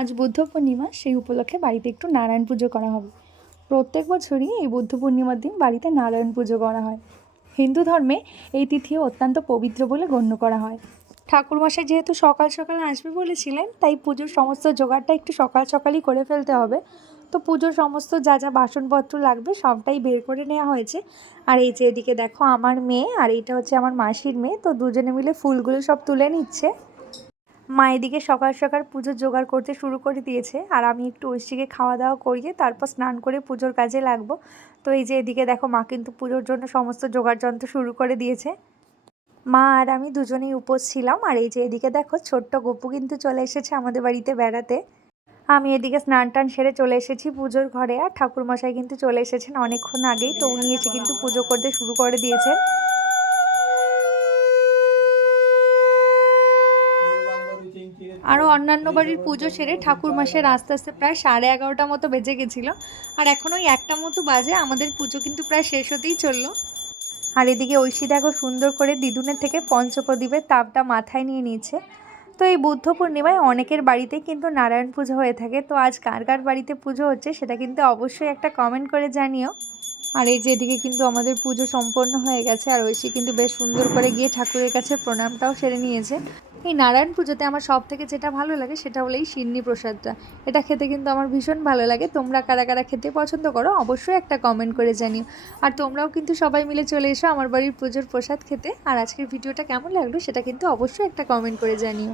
আজ বুদ্ধ পূর্ণিমা, সেই উপলক্ষে বাড়িতে একটু নারায়ণ পুজো করা হবে। প্রত্যেক বছরই এই বুদ্ধ পূর্ণিমার দিন বাড়িতে নারায়ণ পুজো করা হয়। হিন্দু ধর্মে এই তিথি অত্যন্ত পবিত্র বলে গণ্য করা হয়। ঠাকুরমশাই যেহেতু সকাল সকাল আসবে বলেছিলেন, তাই পুজোর সমস্ত জোগাড়টা একটু সকাল সকালই করে ফেলতে হবে। তো পুজোর সমস্ত যা যা বাসনপত্র লাগবে সবটাই বের করে নেওয়া হয়েছে। আর এই যে এদিকে দেখো আমার মেয়ে, আর এইটা হচ্ছে আমার মাসির মেয়ে, তো দুজনে মিলে ফুলগুলো সব তুলে নিচ্ছে। মা এদিকে সকাল সকাল পুজোর জোগাড় করতে শুরু করে দিয়েছে, আর আমি একটু ঐশীকে খাওয়া দাওয়া করিয়ে তারপর স্নান করে পুজোর কাজে লাগবো। তো এই যে এদিকে দেখো মা কিন্তু পুজোর জন্য সমস্ত জোগাড় যন্ত্র শুরু করে দিয়েছে। মা আর আমি দুজনেই উপোস ছিলাম। আর এই যে এদিকে দেখো ছোট্ট গপু কিন্তু চলে এসেছে আমাদের বাড়িতে বেড়াতে। আমি এদিকে স্নান টান সেরে চলে এসেছি পুজোর ঘরে, আর ঠাকুরমশাই কিন্তু চলে এসেছেন অনেকক্ষণ আগেই। তো উনি এসে কিন্তু পুজো করতে শুরু করে দিয়েছেন। আরও অন্যান্য বাড়ির পুজো সেরে ঠাকুরমশাইয়ের আস্তে আস্তে প্রায় 11:30 মতো বেজে গেছিলো। আর এখন ওই 1টা মতো বাজে, আমাদের পুজো কিন্তু প্রায় শেষ হতেই চললো। আর এদিকে ঐশী দেখো সুন্দর করে দিদুনের থেকে পঞ্চপ্রদীপের তাপটা মাথায় নিয়ে নিয়েছে। তো এই বুদ্ধ পূর্ণিমায় অনেকের বাড়িতে কিন্তু নারায়ণ পুজো হয়ে থাকে। তো আজ কার কার বাড়িতে পুজো হচ্ছে সেটা কিন্তু অবশ্যই একটা কমেন্ট করে জানিও। আর এই যে এদিকে কিন্তু আমাদের পুজো সম্পন্ন হয়ে গেছে, আর ঐশী কিন্তু বেশ সুন্দর করে গিয়ে ঠাকুরের কাছে প্রণামটাও সেরে নিয়েছে। এই নারায়ণ পুজোতে আমার সব থেকে যেটা ভালো লাগে সেটা হলো এই সিন্নি প্রসাদটা। এটা খেতে কিন্তু আমার ভীষণ ভালো লাগে। তোমরা কারা কারা খেতে পছন্দ করো অবশ্যই একটা কমেন্ট করে জানিও। আর তোমরাও কিন্তু সবাই মিলে চলে এসো আমার বাড়ির পুজোর প্রসাদ খেতে। আর আজকের ভিডিওটা কেমন লাগলো সেটা কিন্তু অবশ্যই একটা কমেন্ট করে জানিও।